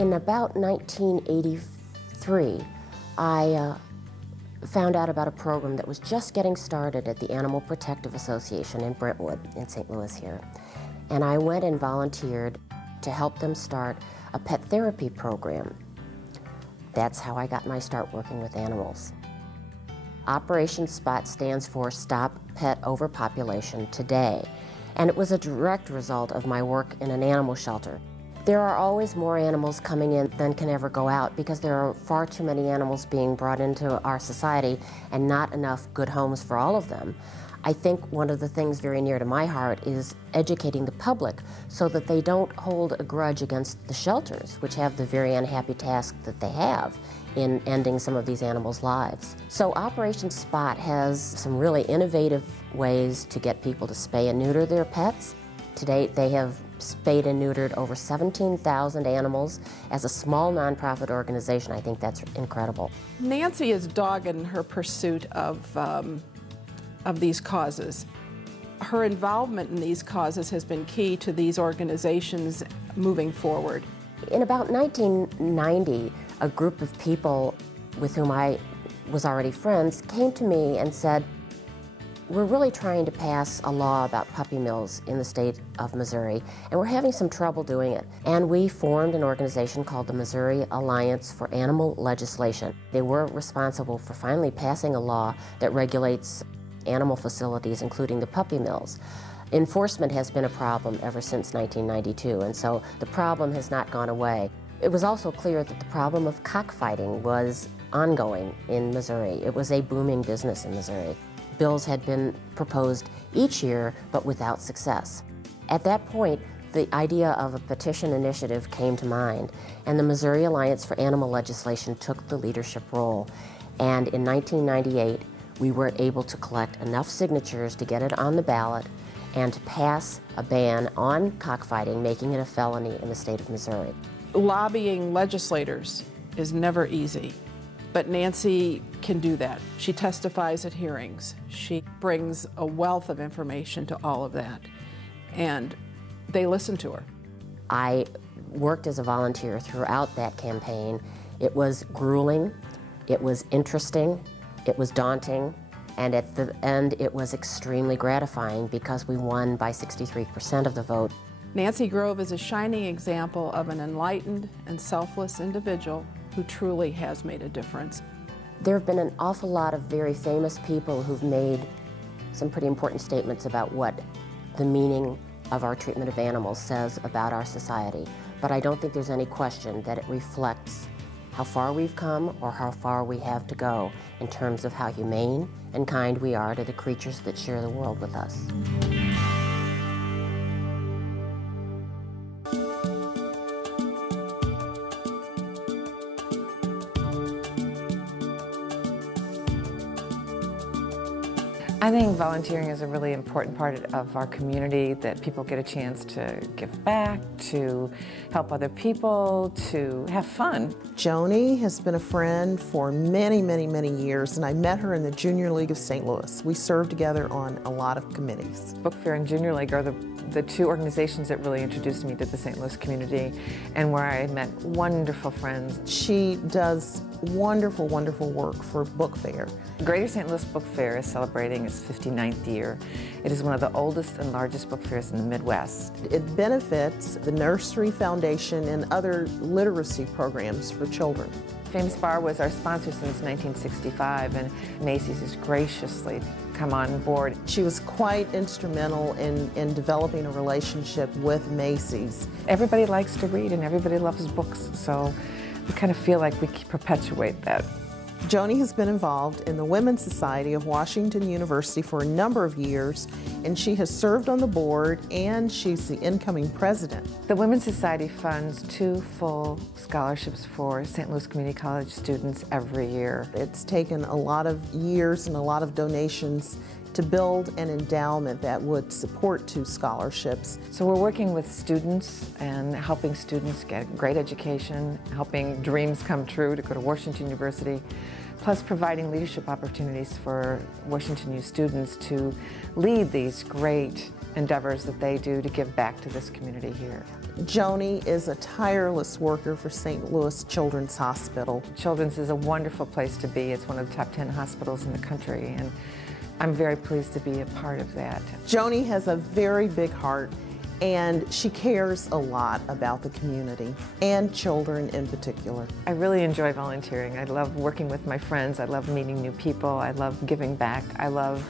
In about 1983, I found out about a program that was just getting started at the Animal Protective Association in Brentwood in St. Louis here. And I went and volunteered to help them start a pet therapy program. That's how I got my start working with animals. Operation SPOT stands for Stop Pet Overpopulation Today, and it was a direct result of my work in an animal shelter. There are always more animals coming in than can ever go out because there are far too many animals being brought into our society and not enough good homes for all of them. I think one of the things very near to my heart is educating the public so that they don't hold a grudge against the shelters, which have the very unhappy task that they have in ending some of these animals' lives. So Operation SPOT has some really innovative ways to get people to spay and neuter their pets. To date, they have spayed and neutered over 17,000 animals. As a small nonprofit organization, I think that's incredible. Nancy is dogged in her pursuit of these causes. Her involvement in these causes has been key to these organizations moving forward. In about 1990, a group of people with whom I was already friends came to me and said, "We're really trying to pass a law about puppy mills in the state of Missouri, and we're having some trouble doing it." And we formed an organization called the Missouri Alliance for Animal Legislation. They were responsible for finally passing a law that regulates animal facilities, including the puppy mills. Enforcement has been a problem ever since 1992, and so the problem has not gone away. It was also clear that the problem of cockfighting was ongoing in Missouri. It was a booming business in Missouri. Bills had been proposed each year, but without success. At that point, the idea of a petition initiative came to mind, and the Missouri Alliance for Animal Legislation took the leadership role. And in 1998, we were able to collect enough signatures to get it on the ballot and to pass a ban on cockfighting, making it a felony in the state of Missouri. Lobbying legislators is never easy, but Nancy can do that. She testifies at hearings. She brings a wealth of information to all of that, and they listen to her. I worked as a volunteer throughout that campaign. It was grueling, it was interesting, it was daunting, and at the end it was extremely gratifying because we won by 63% of the vote. Nancy Grove is a shining example of an enlightened and selfless individual who truly has made a difference. There have been an awful lot of very famous people who've made some pretty important statements about what the meaning of our treatment of animals says about our society, but I don't think there's any question that it reflects how far we've come or how far we have to go in terms of how humane and kind we are to the creatures that share the world with us. I think volunteering is a really important part of our community, that people get a chance to give back, to help other people, to have fun. Joni has been a friend for many, many, many years, and I met her in the Junior League of St. Louis. We served together on a lot of committees. Book Fair and Junior League are the two organizations that really introduced me to the St. Louis community and where I met wonderful friends. She does wonderful, wonderful work for Book Fair. Greater St. Louis Book Fair is celebrating its 59th year. It is one of the oldest and largest book fairs in the Midwest. It benefits the Nursery Foundation and other literacy programs for children. Famous Bar was our sponsor since 1965, and Macy's has graciously come on board. She was quite instrumental in developing a relationship with Macy's. Everybody likes to read and everybody loves books, so we kind of feel like we perpetuate that. Joni has been involved in the Women's Society of Washington University for a number of years, and she has served on the board, and she's the incoming president. The Women's Society funds 2 full scholarships for St. Louis Community College students every year. It's taken a lot of years and a lot of donations to build an endowment that would support 2 scholarships. So we're working with students and helping students get a great education, helping dreams come true to go to Washington University, plus providing leadership opportunities for Washington U students to lead these great endeavors that they do to give back to this community here. Joni is a tireless worker for St. Louis Children's Hospital. Children's is a wonderful place to be. It's one of the top 10 hospitals in the country, and I'm very pleased to be a part of that. Joni has a very big heart, and she cares a lot about the community and children in particular. I really enjoy volunteering. I love working with my friends. I love meeting new people. I love giving back. I love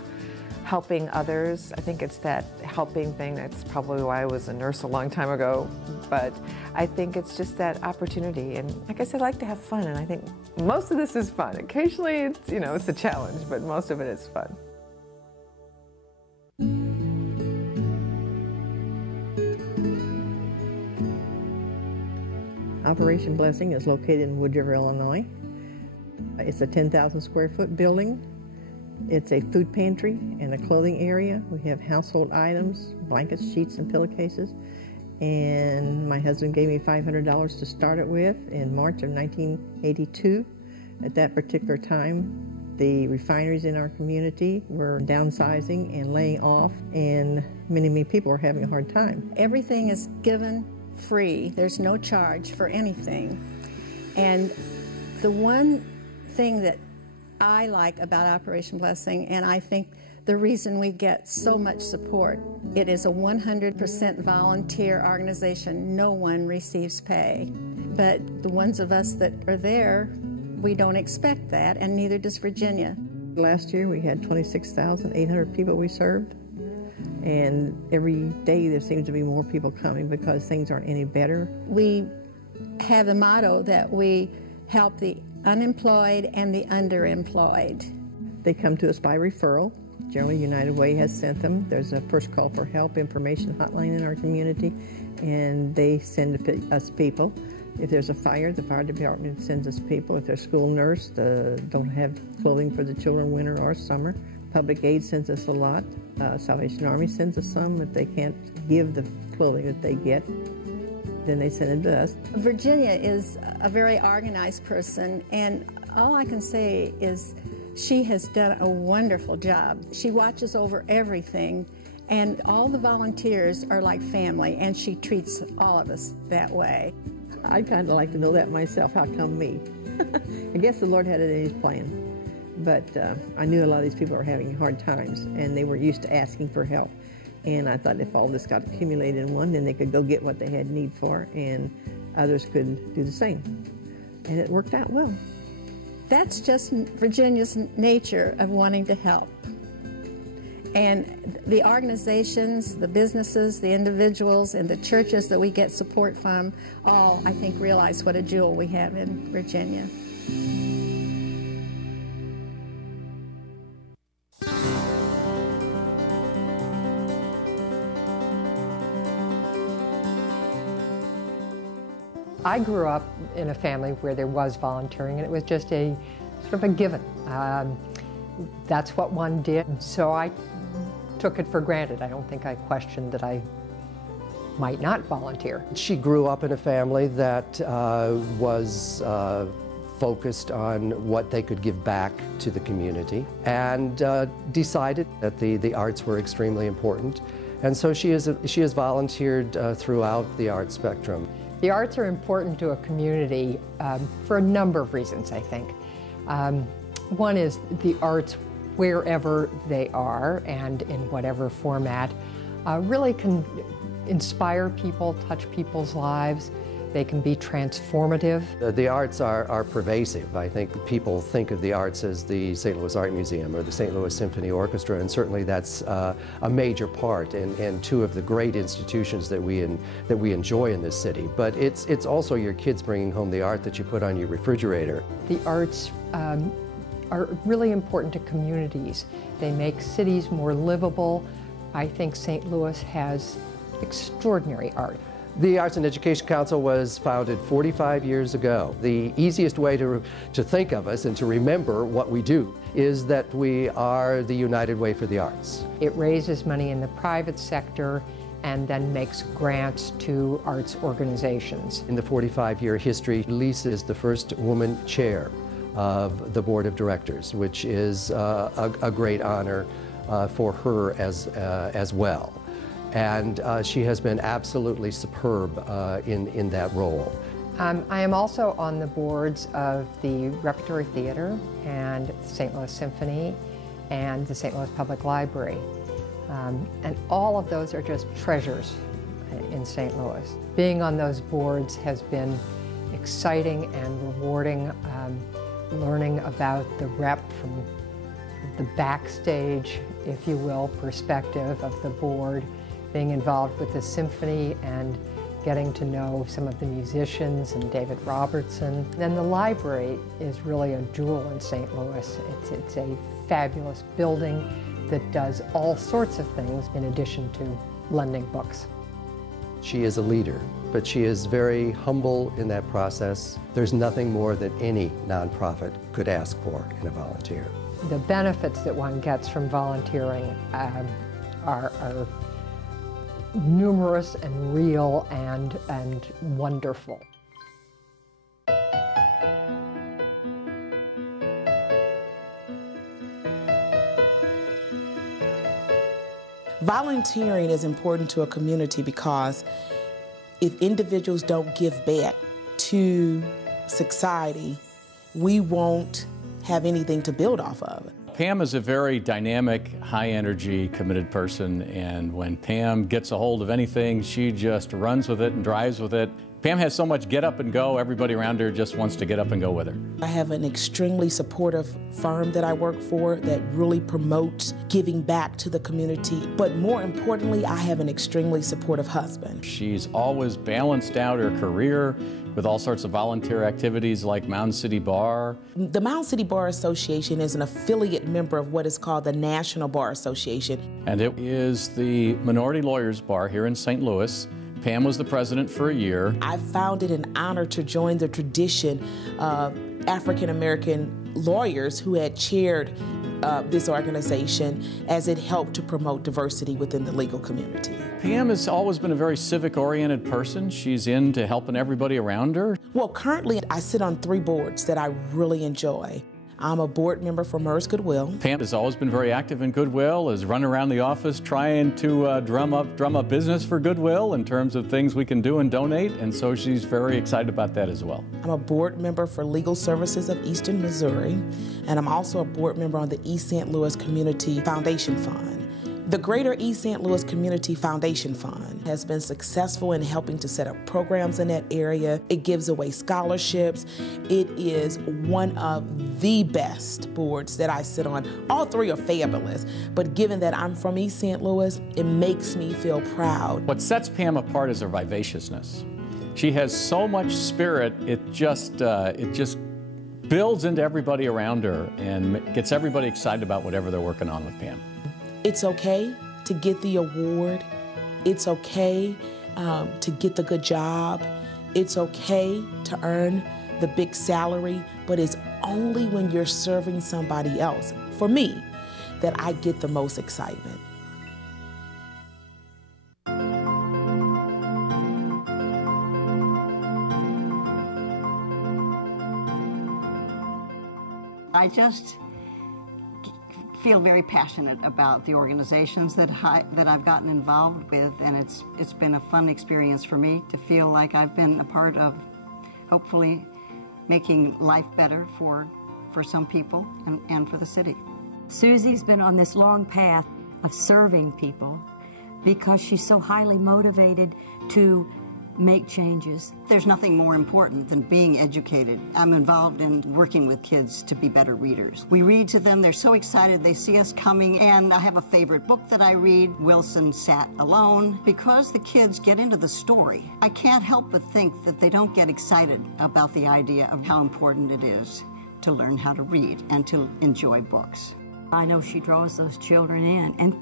helping others. I think it's that helping thing. That's probably why I was a nurse a long time ago. But I think it's just that opportunity. And like I said, I like to have fun, and I think most of this is fun. Occasionally, it's a challenge, but most of it is fun. Operation Blessing is located in Wood River, Illinois. It's a 10,000 square foot building. It's a food pantry and a clothing area. We have household items, blankets, sheets, and pillowcases. And my husband gave me $500 to start it with in March of 1982. At that particular time, the refineries in our community were downsizing and laying off, and many people were having a hard time. Everything is given free. There's no charge for anything. And the one thing that I like about Operation Blessing, and I think the reason we get so much support, it is a 100% volunteer organization. No one receives pay. But the ones of us that are there, we don't expect that, and neither does Virginia. Last year we had 26,800 people we served. And every day there seems to be more people coming because things aren't any better. We have the motto that we help the unemployed and the underemployed. They come to us by referral. Generally, United Way has sent them. There's a first call for help information hotline in our community, and they send us people. If there's a fire, the fire department sends us people. If there's a school nurse, don't have clothing for the children winter or summer. Public Aid sends us a lot. Salvation Army sends us some. If they can't give the clothing that they get, then they send it to us. Virginia is a very organized person, and all I can say is she has done a wonderful job. She watches over everything, and all the volunteers are like family, and she treats all of us that way. I'd kind of like to know that myself. How come me? I guess the Lord had it in His plan. But I knew a lot of these people were having hard times, and they were used to asking for help. And I thought if all this got accumulated in one, then they could go get what they had need for, and others could do the same. And it worked out well. That's just Virginia's nature of wanting to help. And the organizations, the businesses, the individuals, and the churches that we get support from all, I think, realize what a jewel we have in Virginia. I grew up in a family where there was volunteering, and it was just a sort of a given. That's what one did, so I took it for granted. I don't think I questioned that I might not volunteer. She grew up in a family that was focused on what they could give back to the community, and decided that the arts were extremely important. And so she has volunteered throughout the art spectrum. The arts are important to a community for a number of reasons, I think. One is the arts, wherever they are and in whatever format, really can inspire people, touch people's lives. They can be transformative. The arts are pervasive. I think people think of the arts as the St. Louis Art Museum or the St. Louis Symphony Orchestra, and certainly that's a major part and two of the great institutions that we enjoy in this city. But it's also your kids bringing home the art that you put on your refrigerator. The arts are really important to communities. They make cities more livable. I think St. Louis has extraordinary art. The Arts and Education Council was founded 45 years ago. The easiest way to think of us and to remember what we do is that we are the United Way for the Arts. It raises money in the private sector and then makes grants to arts organizations. In the 45-year history, Lisa is the first woman chair of the Board of Directors, which is a great honor for her as well. and she has been absolutely superb in that role. I am also on the boards of the Repertory Theater and the St. Louis Symphony and the St. Louis Public Library. And all of those are just treasures in St. Louis. Being on those boards has been exciting and rewarding, learning about the rep from the backstage, if you will, perspective of the board, being involved with the symphony and getting to know some of the musicians and David Robertson. And the library is really a jewel in St. Louis. It's a fabulous building that does all sorts of things in addition to lending books. She is a leader, but she is very humble in that process. There's nothing more that any nonprofit could ask for in a volunteer. The benefits that one gets from volunteering are numerous and real and wonderful. Volunteering is important to a community because if individuals don't give back to society, we won't have anything to build off of. Pam is a very dynamic, high-energy, committed person, and when Pam gets a hold of anything, she just runs with it and drives with it. Pam has so much get up and go, everybody around her just wants to get up and go with her. I have an extremely supportive firm that I work for that really promotes giving back to the community, but more importantly, I have an extremely supportive husband. She's always balanced out her career with all sorts of volunteer activities like Mound City Bar. The Mound City Bar Association is an affiliate member of what is called the National Bar Association. And it is the minority lawyers bar here in St. Louis. Pam was the president for a year. I found it an honor to join the tradition of African-American lawyers who had chaired this organization as it helped to promote diversity within the legal community. Pam has always been a very civic-oriented person. She's into helping everybody around her. Well, currently I sit on 3 boards that I really enjoy. I'm a board member for MERS Goodwill. Pam has always been very active in Goodwill, has run around the office trying to drum up business for Goodwill in terms of things we can do and donate, and so she's very excited about that as well. I'm a board member for Legal Services of Eastern Missouri, and I'm also a board member on the East St. Louis Community Foundation Fund. The Greater East St. Louis Community Foundation Fund has been successful in helping to set up programs in that area. It gives away scholarships. It is one of the best boards that I sit on. All 3 are fabulous, but given that I'm from East St. Louis, it makes me feel proud. What sets Pam apart is her vivaciousness. She has so much spirit, it just builds into everybody around her and gets everybody excited about whatever they're working on with Pam. It's okay to get the award. It's okay to get the good job. It's okay to earn the big salary, but it's only when you're serving somebody else, for me, that I get the most excitement. I just feel very passionate about the organizations that I've gotten involved with, and it's been a fun experience for me to feel like I've been a part of hopefully making life better for some people and for the city. Susie's been on this long path of serving people because she's so highly motivated to make changes. There's nothing more important than being educated. I'm involved in working with kids to be better readers. We read to them, they're so excited, they see us coming, and I have a favorite book that I read, Wilson Sat Alone. Because the kids get into the story, I can't help but think that they don't get excited about the idea of how important it is to learn how to read and to enjoy books. I know she draws those children in, and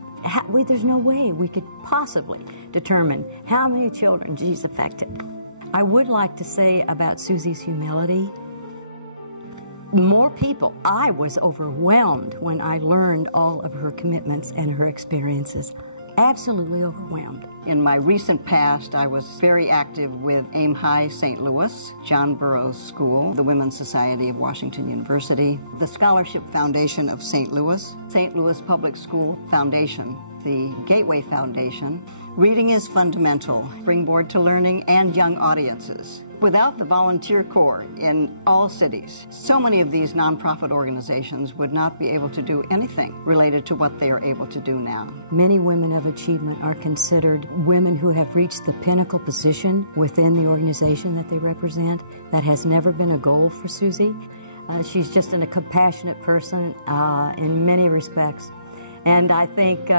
there's no way we could possibly determine how many children she's affected. I would like to say about Susie's humility, more people. I was overwhelmed when I learned all of her commitments and her experiences. Absolutely overwhelmed. In my recent past, I was very active with Aim High St. Louis, John Burroughs School, the Women's Society of Washington University, the Scholarship Foundation of St. Louis Public School Foundation, the Gateway Foundation. Reading is fundamental, springboard to learning and young audiences. Without the volunteer corps in all cities, so many of these nonprofit organizations would not be able to do anything related to what they are able to do now. Many women of achievement are considered women who have reached the pinnacle position within the organization that they represent. That has never been a goal for Susie. She's just a compassionate person in many respects. And I think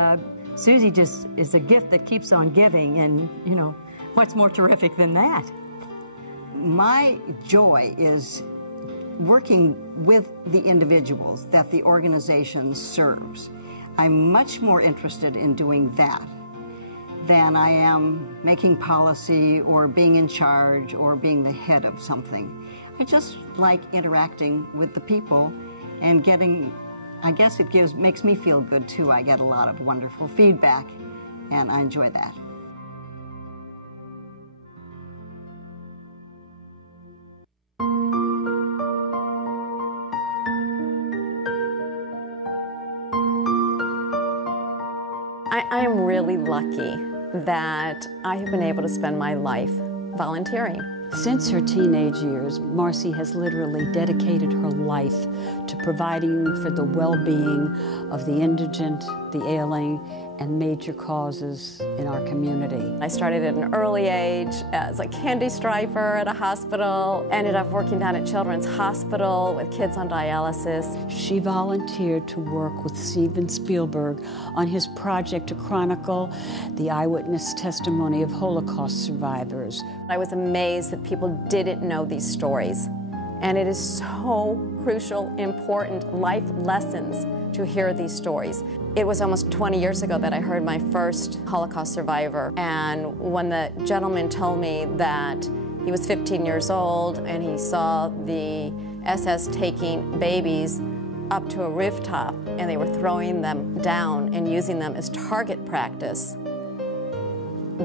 Susie just is a gift that keeps on giving, and, you know, what's more terrific than that? My joy is working with the individuals that the organization serves. I'm much more interested in doing that than I am making policy or being in charge or being the head of something. I just like interacting with the people and getting, I guess it makes me feel good too. I get a lot of wonderful feedback and I enjoy that. I am really lucky that I have been able to spend my life volunteering. Since her teenage years, Marcy has literally dedicated her life to providing for the well-being of the indigent, the ailing, and major causes in our community. I started at an early age as a candy striper at a hospital, ended up working down at Children's Hospital with kids on dialysis. She volunteered to work with Steven Spielberg on his project to chronicle the eyewitness testimony of Holocaust survivors. I was amazed that people didn't know these stories. And it is so crucial, important life lessons to hear these stories. It was almost 20 years ago that I heard my first Holocaust survivor. And when the gentleman told me that he was 15 years old and he saw the SS taking babies up to a rooftop and they were throwing them down and using them as target practice,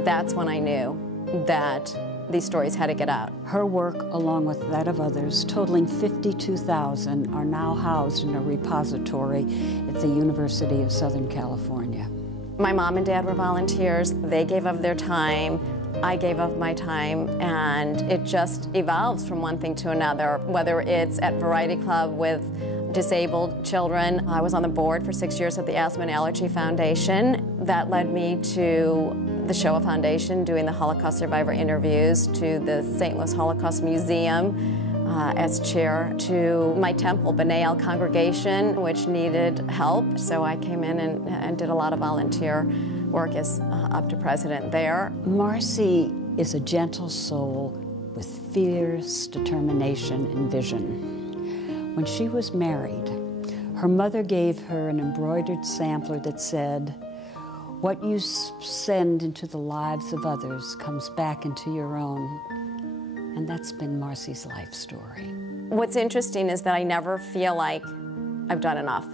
that's when I knew that these stories had to get out. Her work, along with that of others, totaling 52,000, are now housed in a repository at the University of Southern California. My mom and dad were volunteers. They gave of their time. I gave of my time, and it just evolves from one thing to another, whether it's at Variety Club with disabled children. I was on the board for 6 years at the Asthma and Allergy Foundation. That led me to the Shoah Foundation, doing the Holocaust survivor interviews, to the St. Louis Holocaust Museum as chair, to my temple, B'nai El congregation, which needed help. So I came in and did a lot of volunteer work as up to president there. Marcy is a gentle soul with fierce determination and vision. When she was married, her mother gave her an embroidered sampler that said, "What you send into the lives of others comes back into your own." And that's been Marcy's life story. What's interesting is that I never feel like I've done enough.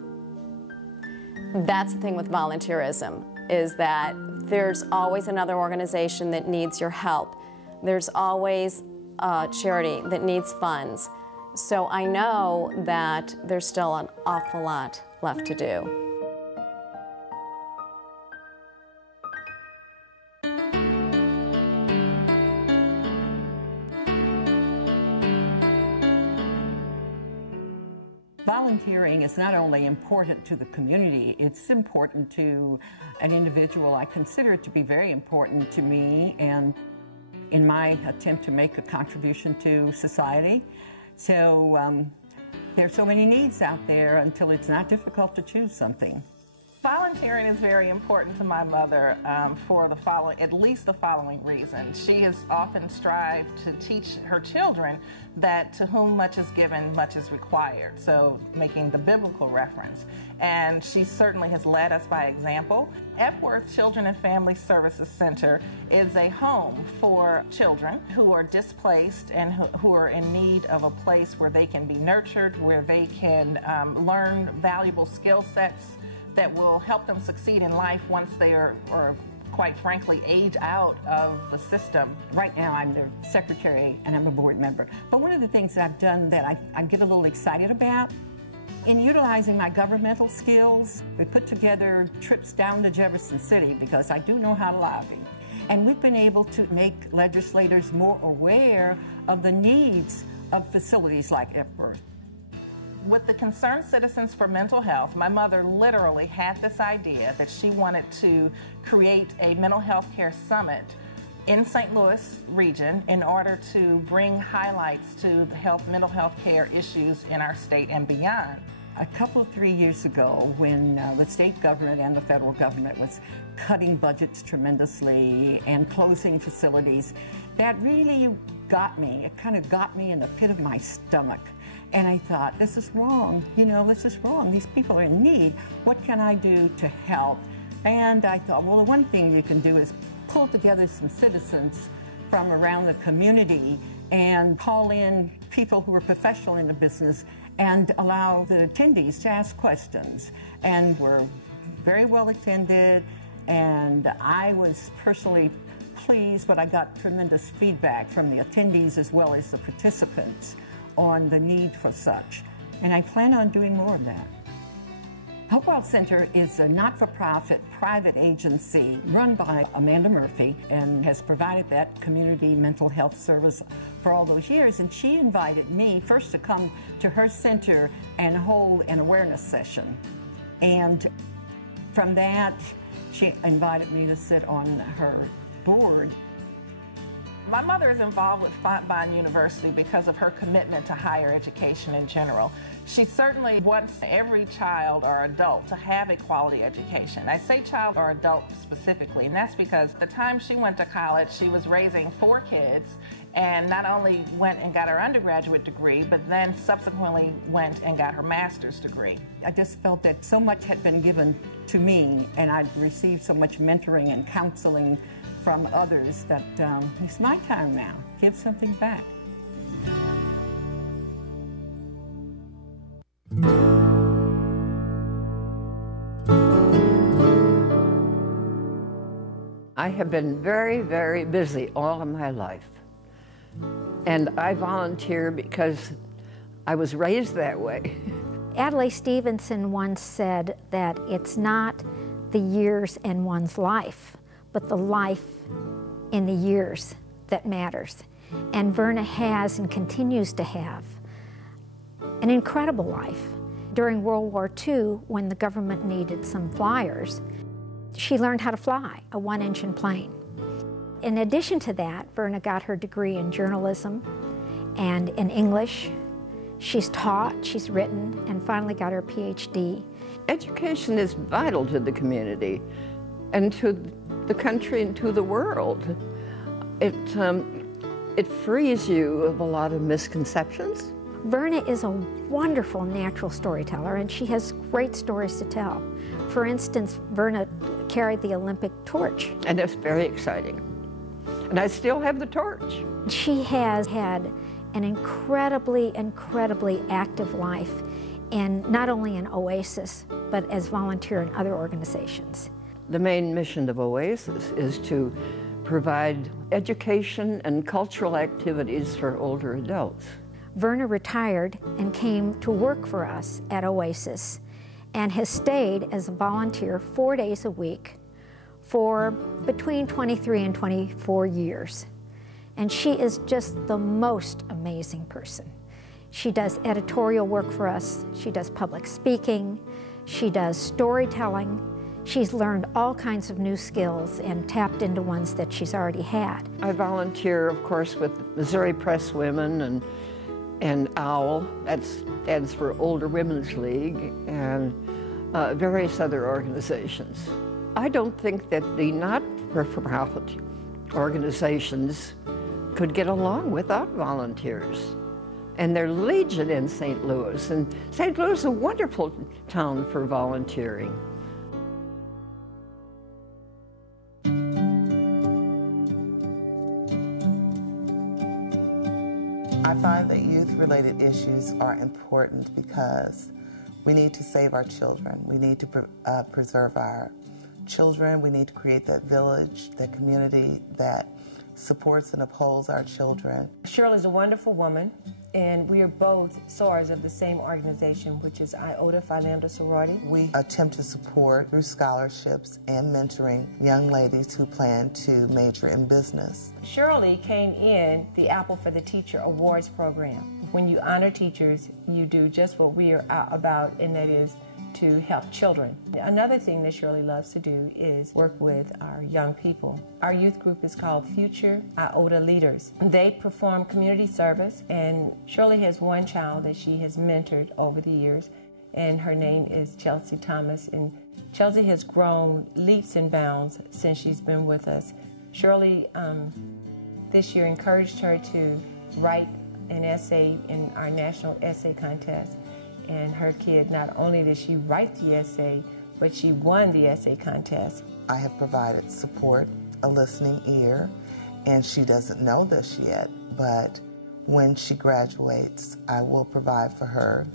That's the thing with volunteerism, is that there's always another organization that needs your help. There's always a charity that needs funds. So I know that there's still an awful lot left to do. Volunteering is not only important to the community, it's important to an individual. I consider it to be very important to me and in my attempt to make a contribution to society. So there's so many needs out there until it's not difficult to choose something. Volunteering is very important to my mother for at least the following reason. She has often strived to teach her children that to whom much is given, much is required, so making the biblical reference. And she certainly has led us by example. Epworth Children and Family Services Center is a home for children who are displaced and who are in need of a place where they can be nurtured, where they can learn valuable skill sets that will help them succeed in life once they are quite frankly, age out of the system. Right now, I'm their secretary and I'm a board member. But one of the things that I've done that I get a little excited about In utilizing my governmental skills, we put together trips down to Jefferson City because I do know how to lobby. And we've been able to make legislators more aware of the needs of facilities like Epworth. With the Concerned Citizens for Mental Health, my mother literally had this idea that she wanted to create a mental health care summit in St. Louis region in order to bring highlights to the mental health care issues in our state and beyond. A couple of 3 years ago, when the state government and the federal government was cutting budgets tremendously and closing facilities, that really got me. It kind of got me in the pit of my stomach. And I thought, this is wrong. You know, this is wrong. These people are in need. What can I do to help? And I thought, well, the one thing you can do is pull together some citizens from around the community and call in people who are professional in the business and allow the attendees to ask questions. And we're very well attended, and I was personally pleased, but I got tremendous feedback from the attendees as well as the participants on the need for such. And I plan on doing more of that. Hopewell Center is a not-for-profit private agency run by Amanda Murphy and has provided that community mental health service for all those years. And she invited me first to come to her center and hold an awareness session. And from that, she invited me to sit on her board. My mother is involved with Fontbonne University because of her commitment to higher education in general. She certainly wants every child or adult to have a quality education. I say child or adult specifically, and that's because the time she went to college, she was raising 4 kids and not only went and got her undergraduate degree, but then subsequently went and got her master's degree. I just felt that so much had been given to me, and I'd received so much mentoring and counseling from others that it's my time now. Give something back. I have been very, very busy all of my life. And I volunteer because I was raised that way. Adlai Stevenson once said that it's not the years in one's life, but the life in the years that matters. And Verna has and continues to have an incredible life. During World War II, when the government needed some flyers, she learned how to fly a 1-engine plane. In addition to that, Verna got her degree in journalism and in English. She's taught, she's written, and finally got her PhD. Education is vital to the community and to the country and to the world. It frees you of a lot of misconceptions. Verna is a wonderful natural storyteller, and she has great stories to tell. For instance, Verna carried the Olympic torch. And it's very exciting. And I still have the torch. She has had an incredibly, incredibly active life, not only in Oasis, but as volunteer in other organizations. The main mission of Oasis is to provide education and cultural activities for older adults. Verna retired and came to work for us at Oasis and has stayed as a volunteer 4 days a week for between 23 and 24 years. And she is just the most amazing person. She does editorial work for us, she does public speaking, she does storytelling. She's learned all kinds of new skills and tapped into ones that she's already had. I volunteer, of course, with Missouri Press Women and OWL, that stands for Older Women's League, and various other organizations. I don't think that the not-for-profit organizations could get along without volunteers. And they're legion in St. Louis, and St. Louis is a wonderful town for volunteering. I find that youth-related issues are important because we need to save our children. We need to preserve our children. We need to create that village, that community that supports and upholds our children. Shirley's a wonderful woman. and we are both SOARs of the same organization, which is Iota Phi Lambda Sorority. We attempt to support through scholarships and mentoring young ladies who plan to major in business. Shirley came in the Apple for the Teacher Awards program. When you honor teachers, you do just what we are about, and that is to help children. Another thing that Shirley loves to do is work with our young people. Our youth group is called Future Iota Leaders. They perform community service, and Shirley has one child that she has mentored over the years, and her name is Chelsea Thomas. And Chelsea has grown leaps and bounds since she's been with us. Shirley this year encouraged her to write an essay in our national essay contest. And her kid, not only did she write the essay, but she won the essay contest. I have provided support, a listening ear, and she doesn't know this yet, but when she graduates, I will provide for her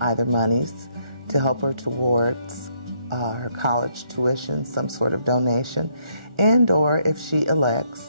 either monies to help her towards her college tuition, some sort of donation, and or if she elects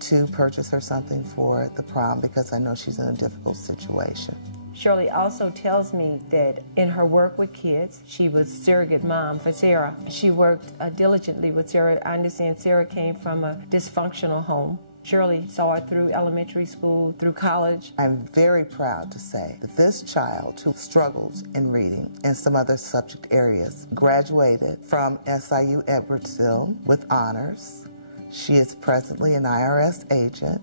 to purchase her something for the prom, because I know she's in a difficult situation. Shirley also tells me that in her work with kids, she was surrogate mom for Sarah. She worked diligently with Sarah. I understand Sarah came from a dysfunctional home. Shirley saw her through elementary school, through college. I'm very proud to say that this child who struggles in reading and some other subject areas graduated from SIU Edwardsville with honors. She is presently an IRS agent,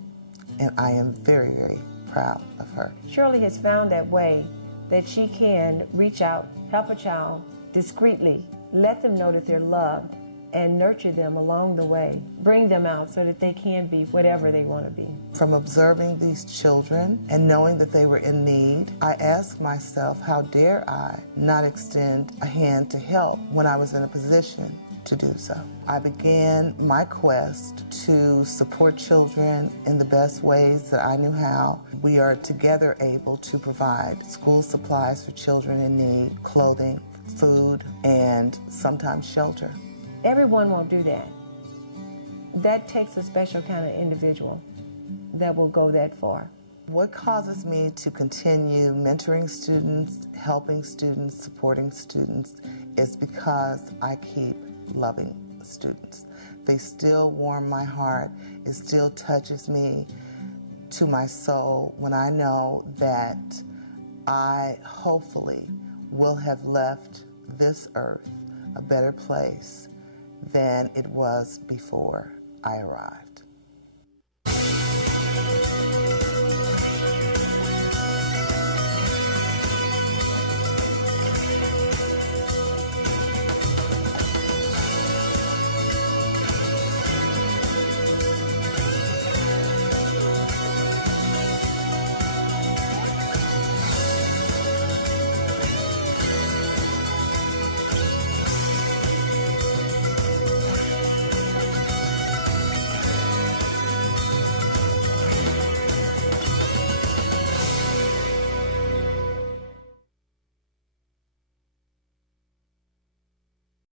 and I am very, very proud of her. Shirley has found that way that she can reach out, help a child discreetly, let them know that they're loved, and nurture them along the way, bring them out so that they can be whatever they want to be. From observing these children and knowing that they were in need, I asked myself, how dare I not extend a hand to help when I was in a position to do so. I began my quest to support children in the best ways that I knew how. We are together able to provide school supplies for children in need, clothing, food, and sometimes shelter. Everyone won't do that. That takes a special kind of individual that will go that far. What causes me to continue mentoring students, helping students, supporting students, is because I keep loving students. They still warm my heart. It still touches me to my soul when I know that I hopefully will have left this earth a better place than it was before I arrived.